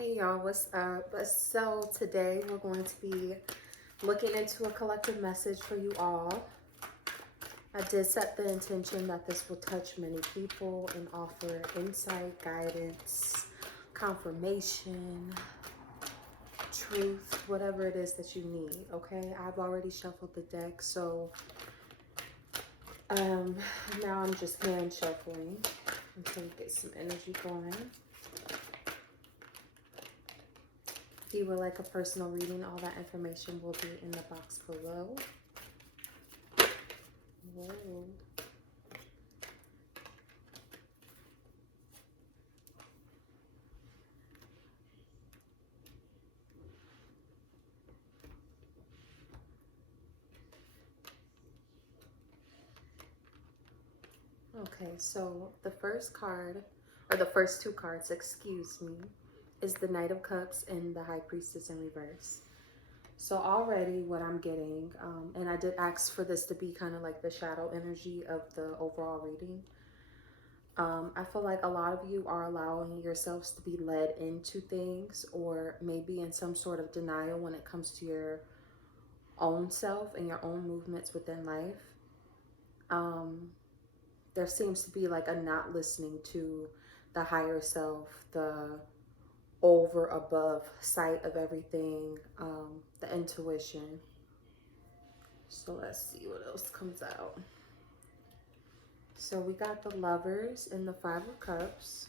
Hey y'all, what's up? So today we're going to be looking into a collective message for you all. I did set the intention that this will touch many people and offer insight, guidance, confirmation, truth, whatever it is that you need, okay? I've already shuffled the deck, so now I'm just hand shuffling until we get some energy going. If you would like a personal reading, all that information will be in the box below. Whoa. Okay, so the first card, or the first two cards, excuse me, is the Knight of Cups and the High Priestess in reverse. So already what I'm getting, and I did ask for this to be kind of like the shadow energy of the overall reading. I feel like a lot of you are allowing yourselves to be led into things, or maybe in some sort of denial when it comes to your own self and your own movements within life. There seems to be like a not listening to the higher self, the over above sight of everything, the intuition. So let's see what else comes out. So we got the Lovers in the Five of Cups.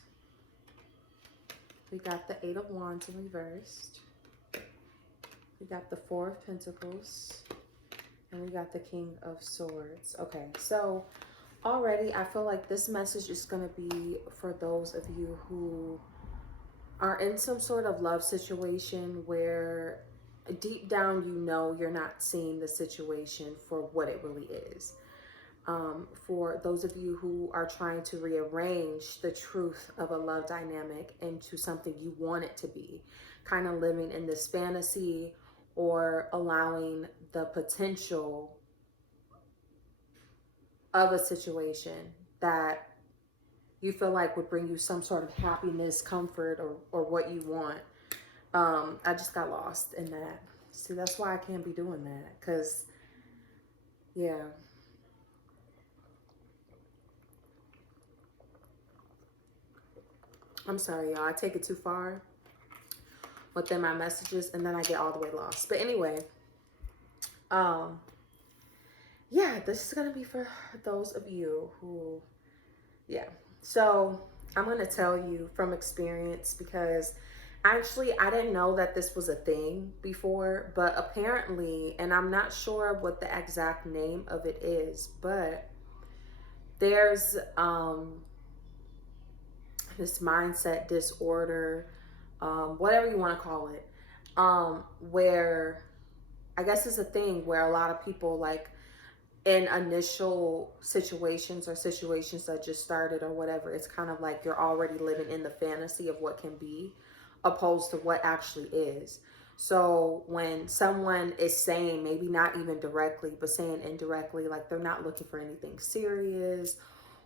We got the Eight of Wands in reversed. We got the Four of Pentacles. And we got the King of Swords. Okay, so already I feel like this message is going to be for those of you who are in some sort of love situation where deep down you know you're not seeing the situation for what it really is. For those of you who are trying to rearrange the truth of a love dynamic into something you want it to be, kind of living in this fantasy or allowing the potential of a situation that you feel like would bring you some sort of happiness, comfort, or what you want. I just got lost in that. See, that's why I can't be doing that. Because, yeah. I'm sorry, y'all. I take it too far within my messages, and then I get all the way lost. But anyway, yeah, this is going to be for those of you who, yeah. So I'm going to tell you from experience, because actually I didn't know that this was a thing before, but apparently, and I'm not sure what the exact name of it is, but there's this mindset disorder, whatever you want to call it, where I guess it's a thing where a lot of people, like, in initial situations or situations that just started or whatever, it's kind of like you're already living in the fantasy of what can be opposed to what actually is. So when someone is saying, maybe not even directly, but saying indirectly, like they're not looking for anything serious,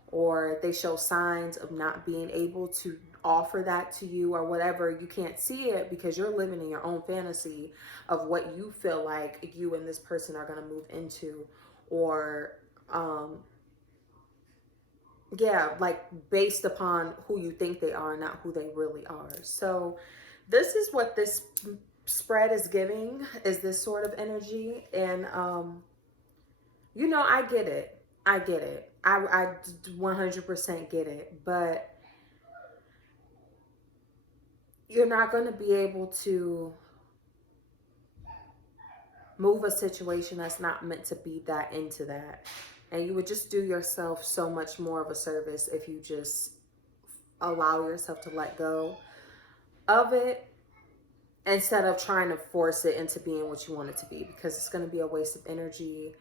or they show signs of not being able to offer that to you or whatever, you can't see it because you're living in your own fantasy of what you feel like you and this person are going to move into, or yeah, like based upon who you think they are, not who they really are. So this is what this spread is giving, is this sort of energy. And you know, I get it. I get it. I 100% get it. But you're not going to be able to move a situation that's not meant to be that into that. And you would just do yourself so much more of a service if you just allow yourself to let go of it instead of trying to force it into being what you want it to be, because it's going to be a waste of energy.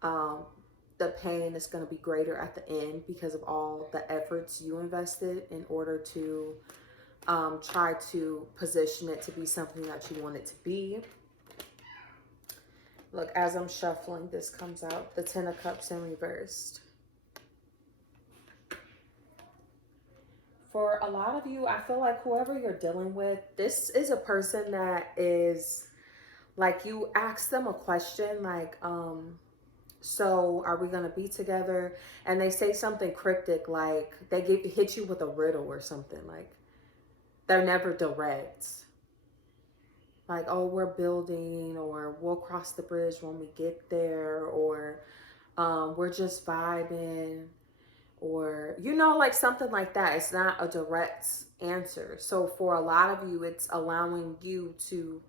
The pain is going to be greater at the end because of all the efforts you invested in order to try to position it to be something that you want it to be. Look, as I'm shuffling, this comes out, the Ten of Cups in reversed. For a lot of you, I feel like whoever you're dealing with, this is a person that is like, you ask them a question like, so are we gonna be together? And they say something cryptic, like hit you with a riddle or something. Like, they're never direct. Like, oh, we're building, or we'll cross the bridge when we get there, or we're just vibing, or like something like that. It's not a direct answer. So for a lot of you, it's allowing you to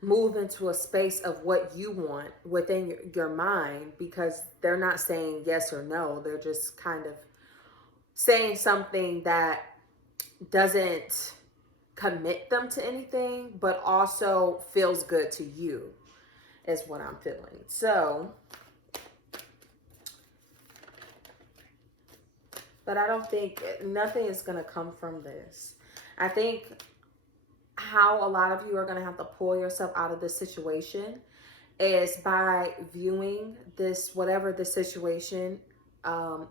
move into a space of what you want within your mind, because they're not saying yes or no. They're just kind of saying something that doesn't commit them to anything, but also feels good to you, is what I'm feeling. So, but I don't think nothing is going to come from this. I think how a lot of you are going to have to pull yourself out of this situation is by viewing this, whatever the situation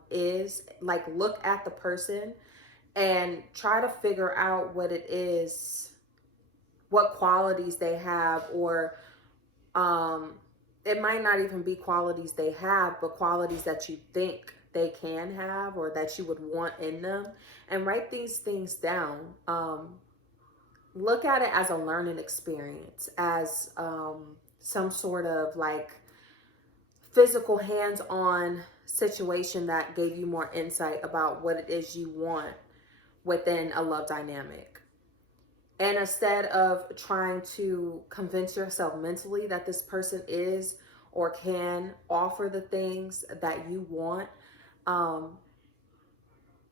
is, like, look at the person and try to figure out what it is, what qualities they have, or um, it might not even be qualities they have, but qualities that you think they can have or that you would want in them, and write these things down. Look at it as a learning experience, as some sort of like physical hands-on situation that gave you more insight about what it is you want within a love dynamic. And instead of trying to convince yourself mentally that this person is or can offer the things that you want, um,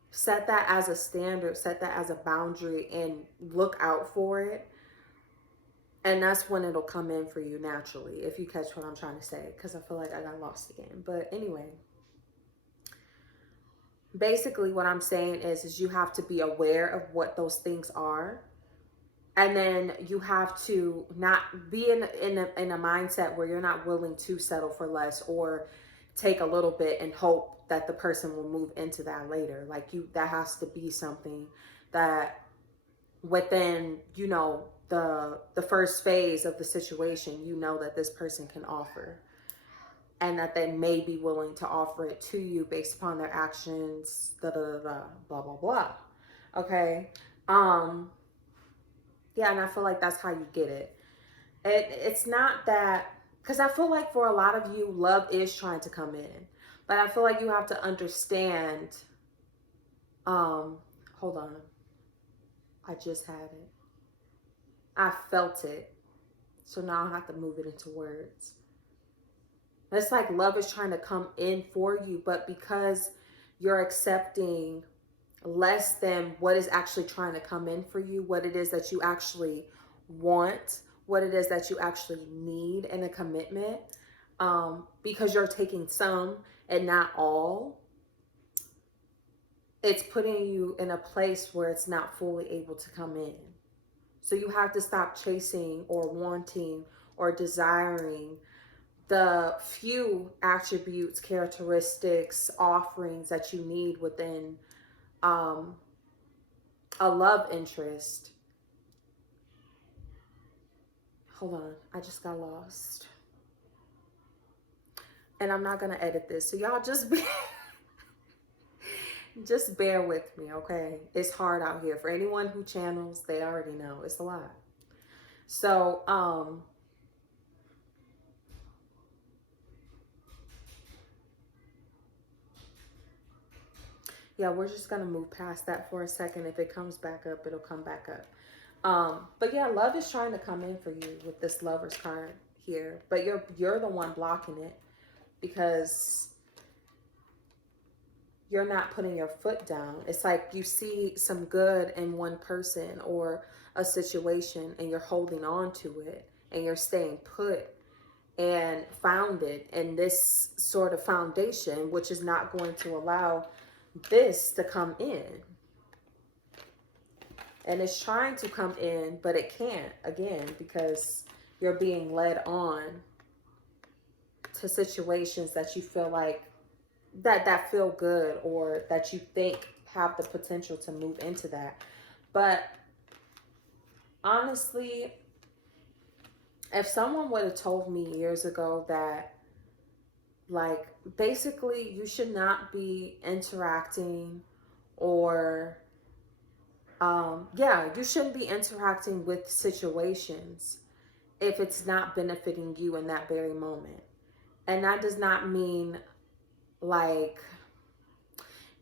set that as a standard, set that as a boundary, and look out for it. And that's when it'll come in for you naturally, if you catch what I'm trying to say, because I feel like I got lost again. But anyway, basically what I'm saying is you have to be aware of what those things are. And then you have to not be in a mindset where you're not willing to settle for less, or take a little bit and hope that the person will move into that later. Like, that has to be something that within, the first phase of the situation, that this person can offer, and that they may be willing to offer it to you based upon their actions, da da da da, blah blah blah. Okay. Yeah, and I feel like that's how you get it. It's not that, because I feel like for a lot of you, love is trying to come in, but I feel like you have to understand. Hold on, I just had it. I felt it, so now I have to move it into words. It's like love is trying to come in for you, but because you're accepting less than what is actually trying to come in for you, what it is that you actually want, what it is that you actually need in a commitment, because you're taking some and not all, it's putting you in a place where it's not fully able to come in. So you have to stop chasing or wanting or desiring the few attributes, characteristics, offerings that you need within a love interest. Hold on, I just got lost. And I'm not going to edit this, so y'all just just bear with me, okay? It's hard out here. For anyone who channels, they already know it's a lot. So, yeah, we're just going to move past that for a second. If it comes back up, it'll come back up. But yeah, love is trying to come in for you with this Lover's card here, but you're the one blocking it, because you're not putting your foot down. It's like you see some good in one person or a situation, and you're holding on to it, and you're staying put and founded in this sort of foundation, which is not going to allow this to come in. And it's trying to come in, but it can't, again, because you're being led on to situations that you feel like that feel good, or that you think have the potential to move into that. But honestly, if someone would have told me years ago that, like, basically you should not be interacting, or yeah, you shouldn't be interacting with situations if it's not benefiting you in that very moment. And that does not mean, like,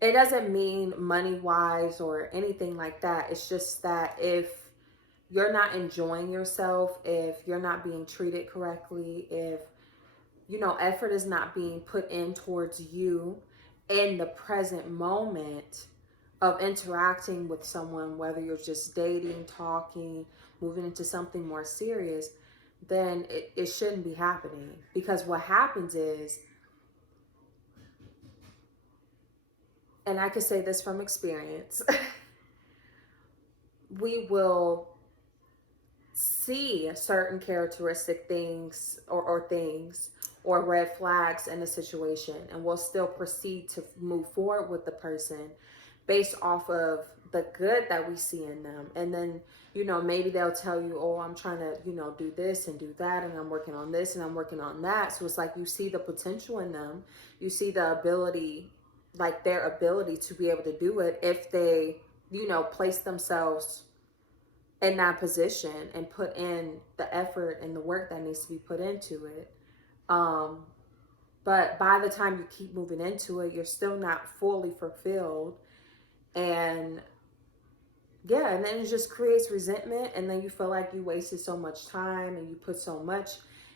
it doesn't mean money wise or anything like that. It's just that if you're not enjoying yourself, if you're not being treated correctly, if, you know, effort is not being put in towards you in the present moment of interacting with someone, whether you're just dating, talking, moving into something more serious, then it shouldn't be happening. Because what happens is, and I can say this from experience, we will see certain characteristic things, or things or red flags in a situation, and we'll still proceed to move forward with the person based off of the good that we see in them. And then, you know, maybe they'll tell you, oh, I'm trying to, you know, do this and do that, and I'm working on this and I'm working on that. So it's like you see the potential in them, you see the ability, like their ability to be able to do it if they, you know, place themselves in that position and put in the effort and the work that needs to be put into it. Um, but by the time you keep moving into it, you're still not fully fulfilled. And yeah, and then it just creates resentment. And then you feel like you wasted so much time and you put so much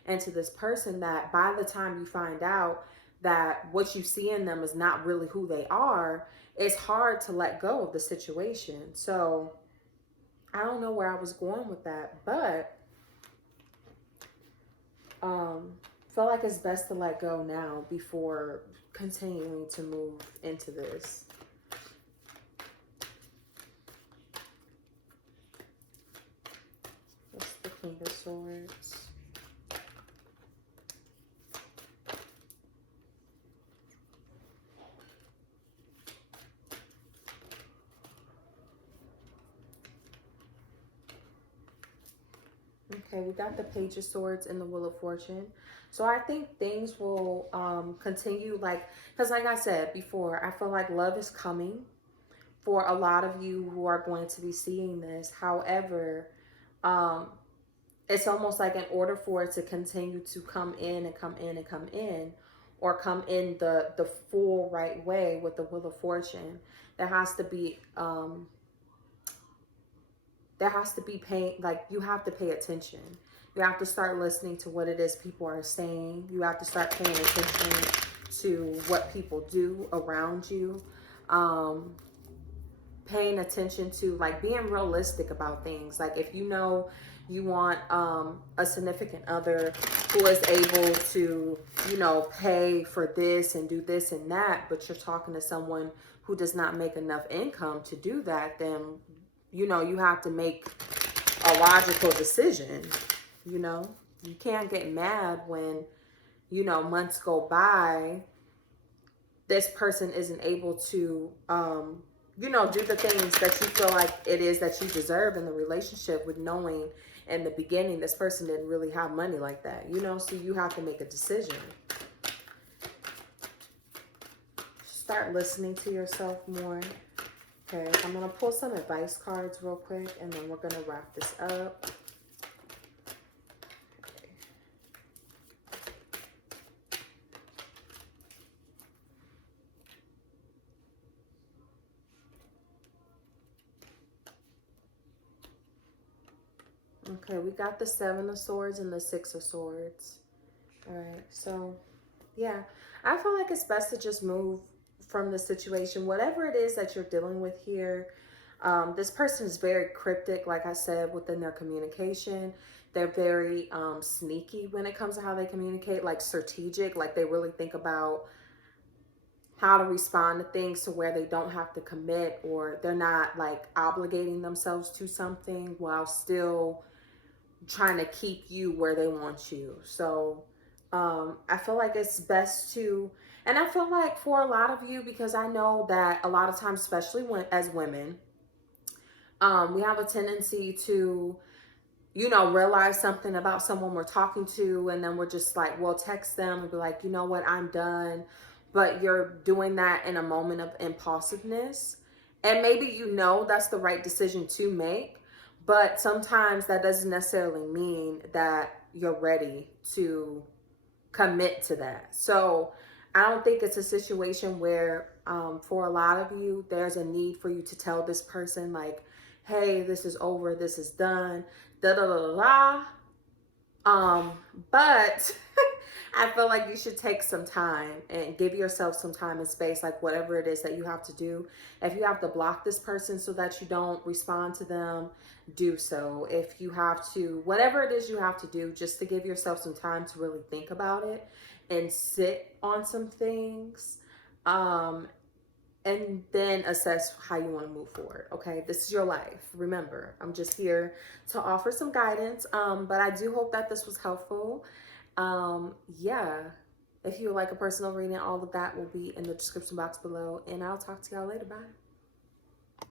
into this person that by the time you find out that what you see in them is not really who they are, it's hard to let go of the situation. So I don't know where I was going with that, but um, feel like it's best to let go now before continuing to move into this. What's the King of Swords? Okay, we got the Page of Swords and the Wheel of Fortune. So I think things will continue, like, because like I said before, I feel like love is coming for a lot of you who are going to be seeing this. However, um, it's almost like in order for it to continue to come in and come in and come in, or come in the full right way with the Wheel of Fortune, there has to be paying, like, you have to pay attention. You have to start listening to what it is people are saying. You have to start paying attention to what people do around you. Um, Paying attention to, like, being realistic about things. Like, if you know you want a significant other who is able to, you know, pay for this and do this and that, but you're talking to someone who does not make enough income to do that, then, you know, you have to make a logical decision. You know, you can't get mad when, you know, months go by, this person isn't able to you know, do the things that you feel like it is that you deserve in the relationship, with knowing in the beginning this person didn't really have money like that, you know. So you have to make a decision. Start listening to yourself more. Okay, I'm going to pull some advice cards real quick, and then we're going to wrap this up. Okay, we got the Seven of Swords and the Six of Swords. All right, so yeah, I feel like it's best to just move from the situation, whatever it is that you're dealing with here. This person is very cryptic, like I said, within their communication. They're very sneaky when it comes to how they communicate, like strategic, like they really think about how to respond to things to where they don't have to commit, or they're not like obligating themselves to something while still trying to keep you where they want you. So I feel like it's best to, and I feel like for a lot of you, because I know that a lot of times, especially when as women, we have a tendency to, realize something about someone we're talking to, and then we're just like, we'll text them and be like, you know what, I'm done. But you're doing that in a moment of impulsiveness. And maybe that's the right decision to make, but sometimes that doesn't necessarily mean that you're ready to commit to that. So I don't think it's a situation where, for a lot of you, there's a need for you to tell this person, like, hey, this is over, this is done, da da da da. Um, but I feel like you should take some time and give yourself some time and space, like whatever it is that you have to do. If you have to block this person so that you don't respond to them, do so. If you have to, whatever it is you have to do, just to give yourself some time to really think about it and sit on some things. Um, and then assess how you want to move forward. Okay, this is your life. Remember, I'm just here to offer some guidance. But I do hope that this was helpful. Yeah, if you would like a personal reading, all of that will be in the description box below. And I'll talk to y'all later. Bye.